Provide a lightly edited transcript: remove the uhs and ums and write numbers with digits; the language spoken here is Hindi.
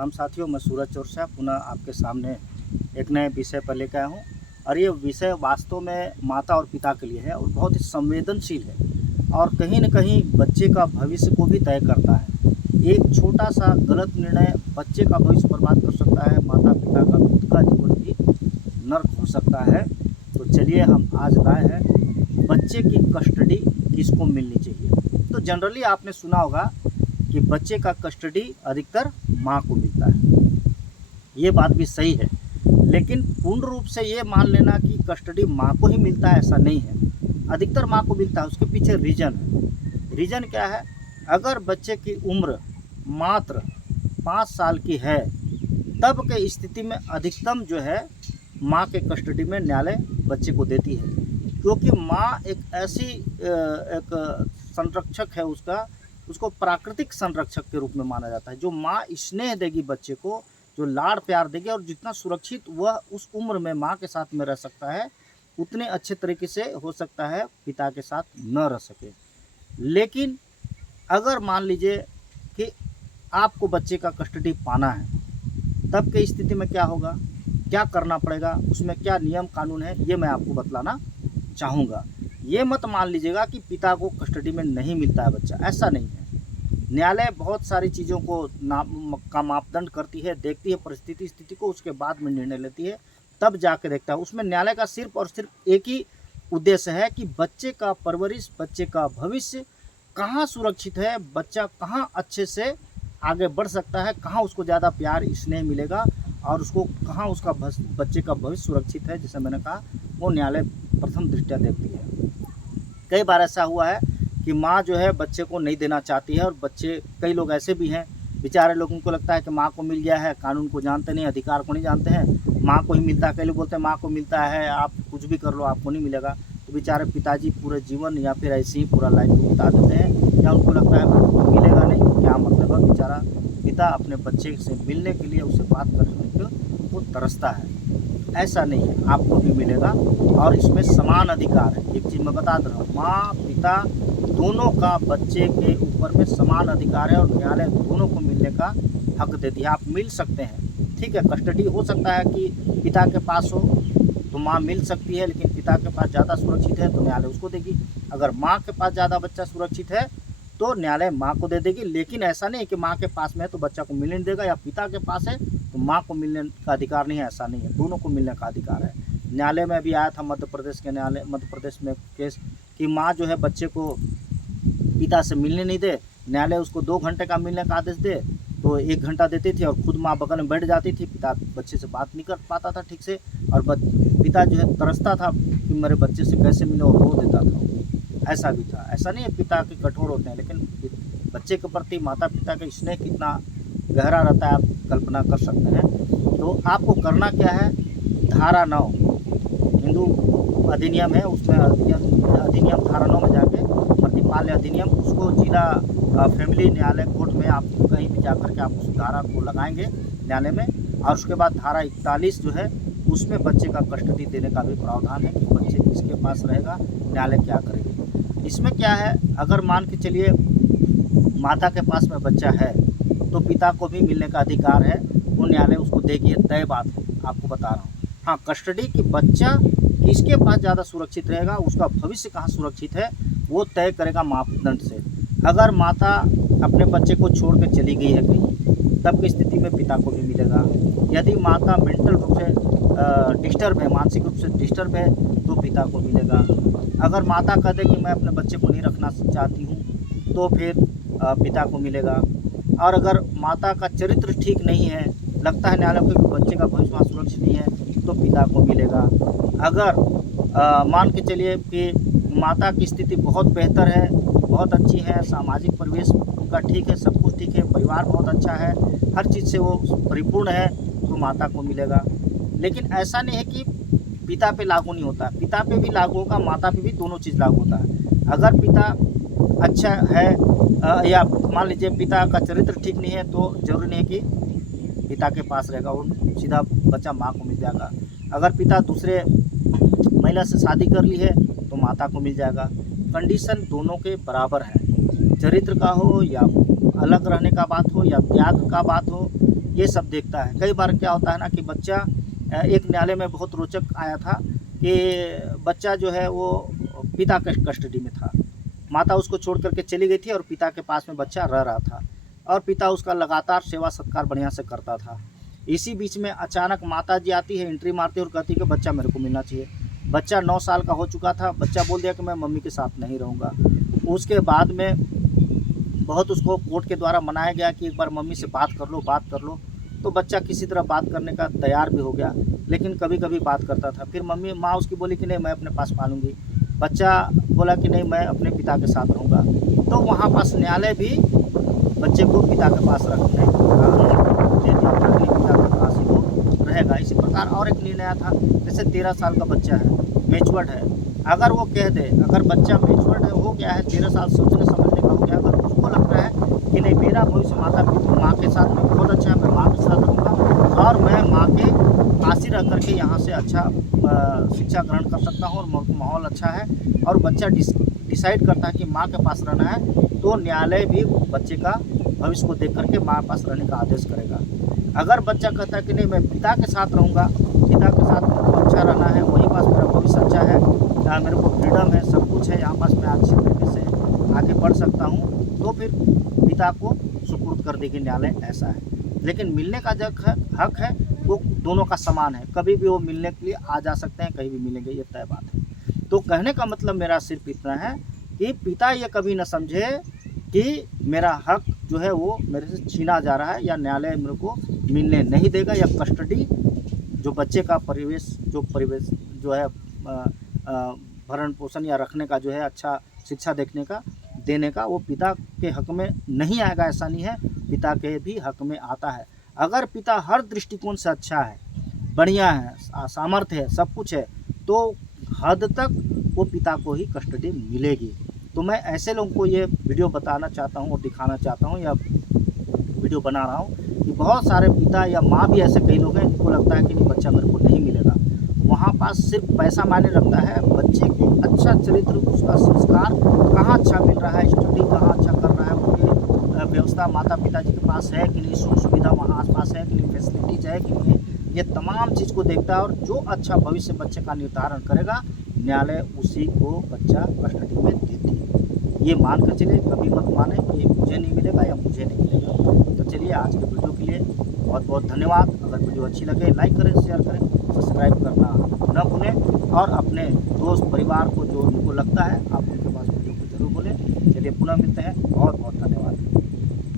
राम साथियों, मैं सूरज चौरसिया पुनः आपके सामने एक नए विषय पर लेकर आया हूँ। और ये विषय वास्तव में माता और पिता के लिए है और बहुत ही संवेदनशील है और कहीं न कहीं बच्चे का भविष्य को भी तय करता है। एक छोटा सा गलत निर्णय बच्चे का भविष्य बर्बाद कर सकता है, माता पिता का खुद का जीवन भी नर्क हो सकता है। तो चलिए हम आज लाए हैं बच्चे की कस्टडी किसको मिलनी चाहिए। तो जनरली आपने सुना होगा कि बच्चे का कस्टडी अधिकतर माँ को मिलता है। ये बात भी सही है, लेकिन पूर्ण रूप से ये मान लेना कि कस्टडी माँ को ही मिलता है ऐसा नहीं है। अधिकतर माँ को मिलता है, उसके पीछे रीज़न है। रीज़न क्या है? अगर बच्चे की उम्र मात्र 5 साल की है तब के स्थिति में अधिकतम जो है माँ के कस्टडी में न्यायालय बच्चे को देती है, क्योंकि माँ एक ऐसी एक संरक्षक है, उसको प्राकृतिक संरक्षक के रूप में माना जाता है। जो माँ स्नेह देगी बच्चे को, जो लाड़ प्यार देगी और जितना सुरक्षित वह उस उम्र में माँ के साथ में रह सकता है उतने अच्छे तरीके से हो सकता है पिता के साथ न रह सके। लेकिन अगर मान लीजिए कि आपको बच्चे का कस्टडी पाना है, तब की स्थिति में क्या होगा, क्या करना पड़ेगा, उसमें क्या नियम कानून है, ये मैं आपको बतलाना चाहूँगा। ये मत मान लीजिएगा कि पिता को कस्टडी में नहीं मिलता है बच्चा, ऐसा नहीं है। न्यायालय बहुत सारी चीज़ों को का मापदंड करती है, देखती है परिस्थिति स्थिति को, उसके बाद में निर्णय लेती है, तब जाके देखता है। उसमें न्यायालय का सिर्फ और सिर्फ एक ही उद्देश्य है कि बच्चे का परवरिश, बच्चे का भविष्य कहाँ सुरक्षित है, बच्चा कहाँ अच्छे से आगे बढ़ सकता है, कहाँ उसको ज़्यादा प्यार स्नेह मिलेगा और उसको कहाँ उसका बच्चे का भविष्य सुरक्षित है। जैसे मैंने कहा, वो न्यायालय प्रथम दृष्टया देखती है। कई बार ऐसा हुआ है कि माँ जो है बच्चे को नहीं देना चाहती है और बच्चे, कई लोग ऐसे भी हैं बेचारे लोगों को लगता है कि माँ को मिल गया है, कानून को जानते नहीं, अधिकार को नहीं जानते हैं, माँ को ही मिलता है। कई लोग बोलते हैं माँ को मिलता है, आप कुछ भी कर लो आपको नहीं मिलेगा। तो बेचारे पिताजी पूरे जीवन या फिर ऐसे ही पूरा लाइफ को बिता देते हैं, या उनको लगता है मिलेगा नहीं, क्या मतलब है। बेचारा पिता अपने बच्चे से मिलने के लिए, उससे बात करने के लिए वो तरसता है। ऐसा नहीं है, आपको भी मिलेगा और इसमें समान अधिकार है। एक चीज़ मैं बता दे रहा हूँ, माँ पिता दोनों का बच्चे के ऊपर में समान अधिकार है और न्यायालय दोनों को मिलने का हक देती है। आप मिल सकते हैं, ठीक है। कस्टडी हो सकता है कि पिता के पास हो तो माँ मिल सकती है, लेकिन पिता के पास ज़्यादा सुरक्षित है तो न्यायालय उसको देगी। अगर माँ के पास ज़्यादा बच्चा सुरक्षित है तो न्यायालय माँ को दे देगी। लेकिन ऐसा नहीं है कि माँ के पास में है तो बच्चा को मिलने नहीं देगा, या पिता के पास है तो माँ को मिलने का अधिकार नहीं है, ऐसा नहीं है। दोनों को मिलने का अधिकार है। न्यायालय में भी आया था मध्य प्रदेश में केस कि माँ जो है बच्चे को पिता से मिलने नहीं दे, न्यायालय उसको 2 घंटे का मिलने का आदेश दे तो 1 घंटा देती थी और खुद माँ बगल में बैठ जाती थी। पिता बच्चे से बात नहीं कर पाता था ठीक से, और पिता जो है तरसता था कि मेरे बच्चे से कैसे मिले, और रो देता था। ऐसा भी था। ऐसा नहीं है पिता के कठोर होते हैं, लेकिन बच्चे के प्रति माता पिता का स्नेह कितना गहरा रहता है आप कल्पना कर सकते हैं। तो आपको करना क्या है, धारा 9 हिंदू अधिनियम है, उसमें अधिनियम धारा 9 में जाके प्रतिपाल्य अधिनियम, उसको जिला फैमिली न्यायालय कोर्ट में आप कहीं भी जाकर के आप उस धारा को लगाएंगे न्यायालय में। और उसके बाद धारा 41 जो है उसमें बच्चे का कस्टडी देने का भी प्रावधान है कि बच्चे किसके पास रहेगा, न्यायालय क्या करेगी। इसमें क्या है, अगर मान के चलिए माता के पास में बच्चा है तो पिता को भी मिलने का अधिकार है, वो न्यायालय उसको देगी, ये तय बात है, आपको बता रहा हूँ। हाँ, कस्टडी कि बच्चा किसके पास ज़्यादा सुरक्षित रहेगा, उसका भविष्य कहाँ सुरक्षित है, वो तय करेगा मापदंड से। अगर माता अपने बच्चे को छोड़ के चली गई है कहीं, तब की स्थिति में पिता को भी मिलेगा। यदि माता मेंटल रूप से डिस्टर्ब है, मानसिक रूप से डिस्टर्ब है, तो पिता को मिलेगा। अगर माता कह दे कि मैं अपने बच्चे को नहीं रखना चाहती हूँ तो फिर पिता को मिलेगा। और अगर माता का चरित्र ठीक नहीं है, लगता है न्यायालय को कि बच्चे का भविष्य वहाँ सुरक्षित नहीं है, तो पिता को मिलेगा। अगर मान के चलिए कि माता की स्थिति बहुत बेहतर है, बहुत अच्छी है, सामाजिक परिवेश उनका ठीक है, सब कुछ ठीक है, परिवार बहुत अच्छा है, हर चीज़ से वो परिपूर्ण है, तो माता को मिलेगा। लेकिन ऐसा नहीं है कि पिता पे लागू नहीं होता, पिता पे भी लागू होगा, माता पे भी, दोनों चीज़ लागू होता है। अगर पिता अच्छा है या मान लीजिए पिता का चरित्र ठीक नहीं है तो जरूरी नहीं है कि पिता के पास रहेगा, वो सीधा बच्चा माँ को मिल जाएगा। अगर पिता दूसरे महिला से शादी कर ली है तो माता को मिल जाएगा। कंडीशन दोनों के बराबर है, चरित्र का हो या अलग रहने का बात हो या त्याग का बात हो ये सब देखता है। कई बार क्या होता है ना कि बच्चा एक न्यायालय में बहुत रोचक आया था कि बच्चा जो है वो पिता के कस्टडी में था। माता उसको छोड़ करके चली गई थी और पिता के पास में बच्चा रह रहा था और पिता उसका लगातार सेवा सत्कार बढ़िया से करता था। इसी बीच में अचानक माता जी आती है, एंट्री मारती है और कहती है कि बच्चा मेरे को मिलना चाहिए। बच्चा 9 साल का हो चुका था। बच्चा बोल दिया कि मैं मम्मी के साथ नहीं रहूँगा। उसके बाद में बहुत उसको कोर्ट के द्वारा मनाया गया कि एक बार मम्मी से बात कर लो। तो बच्चा किसी तरह बात करने का तैयार भी हो गया, लेकिन कभी कभी बात करता था। फिर माँ उसकी बोली कि नहीं, मैं अपने पास पालूंगी। बच्चा बोला कि नहीं, मैं अपने पिता के साथ रहूँगा। तो वहाँ पास न्यायालय भी बच्चे को पिता के पास रखने का अनुमति दे दिया, अपने पिता के पास ही वो रहेगा। इसी प्रकार और एक निर्णय था, जैसे 13 साल का बच्चा है, मैच्योर्ड है, अगर वो कह दे, अगर बच्चा मैच्योर्ड है, हो गया है 13 साल, सोचने समझने का हो गया, अगर उसको लगता है कि नहीं मेरा भविष्य माँ के साथ में बहुत अच्छा है, मैं माँ के साथ रहूँगा और मैं माँ के पास ही रह करके यहाँ से अच्छा शिक्षा ग्रहण कर सकता हूँ और माहौल अच्छा है, और बच्चा डिसाइड करता है कि माँ के पास रहना है, तो न्यायालय भी बच्चे का भविष्य को देख करके माँ के पास रहने का आदेश करेगा। अगर बच्चा कहता है कि नहीं, मैं पिता के साथ रहूँगा, पिता के साथ मेरे को अच्छा रहना है, वहीं पास मेरा भविष्य अच्छा है, मेरे को फ्रीडम है, सब कुछ है, यहाँ पास मैं अच्छे तरीके से आगे बढ़ सकता हूँ, तो फिर पिता को सुपुर्द कर देगी न्यायालय, ऐसा है। लेकिन मिलने का जो हक है वो दोनों का समान है, कभी भी वो मिलने के लिए आ जा सकते हैं, कहीं भी मिलेंगे, ये तय बात है। तो कहने का मतलब मेरा सिर्फ इतना है कि पिता ये कभी न समझे कि मेरा हक जो है वो मेरे से छीना जा रहा है, या न्यायालय मेरे को मिलने नहीं देगा, या कस्टडी जो बच्चे का परिवेश जो है भरण पोषण या रखने का जो है, अच्छा शिक्षा देने का वो पिता के हक में नहीं आएगा। ऐसा नहीं है, पिता के भी हक में आता है। अगर पिता हर दृष्टिकोण से अच्छा है, बढ़िया है, सामर्थ्य है, सब कुछ है, तो हद तक वो पिता को ही कस्टडी मिलेगी। तो मैं ऐसे लोगों को ये वीडियो बताना चाहता हूँ और दिखाना चाहता हूँ, या वीडियो बना रहा हूँ कि बहुत सारे पिता या माँ भी ऐसे कई लोग हैं जिनको लगता है कि नहीं, बच्चा मेरे को नहीं मिलेगा। वहाँ पास सिर्फ पैसा मायने रखता है, बच्चे को अच्छा चरित्र, उसका संस्कार कहाँ अच्छा मिल रहा है, स्टडी कहाँ अच्छा कर रहा है, उनकी व्यवस्था माता पिता जी के पास है कि नहीं, सुख सुविधा वहाँ आसपास है कि नहीं, फैसिलिटीज है कि नहीं, ये तमाम चीज़ को देखता है, और जो अच्छा भविष्य बच्चे का निर्धारण करेगा, न्यायालय उसी को बच्चा कस्टडी में देती है। ये मान कर चलिए, कभी मत माने कि मुझे नहीं मिलेगा या मुझे नहीं मिलेगा। तो चलिए, आज के वीडियो के लिए बहुत बहुत धन्यवाद। अगर वीडियो अच्छी लगे, लाइक करें, शेयर करें, सब्सक्राइब करना न भूलें, और अपने दोस्त परिवार को जो उनको लगता है, आप उनके पास वीडियो को जरूर बोलें। चलिए, पुनः मिलते हैं। बहुत बहुत धन्यवाद।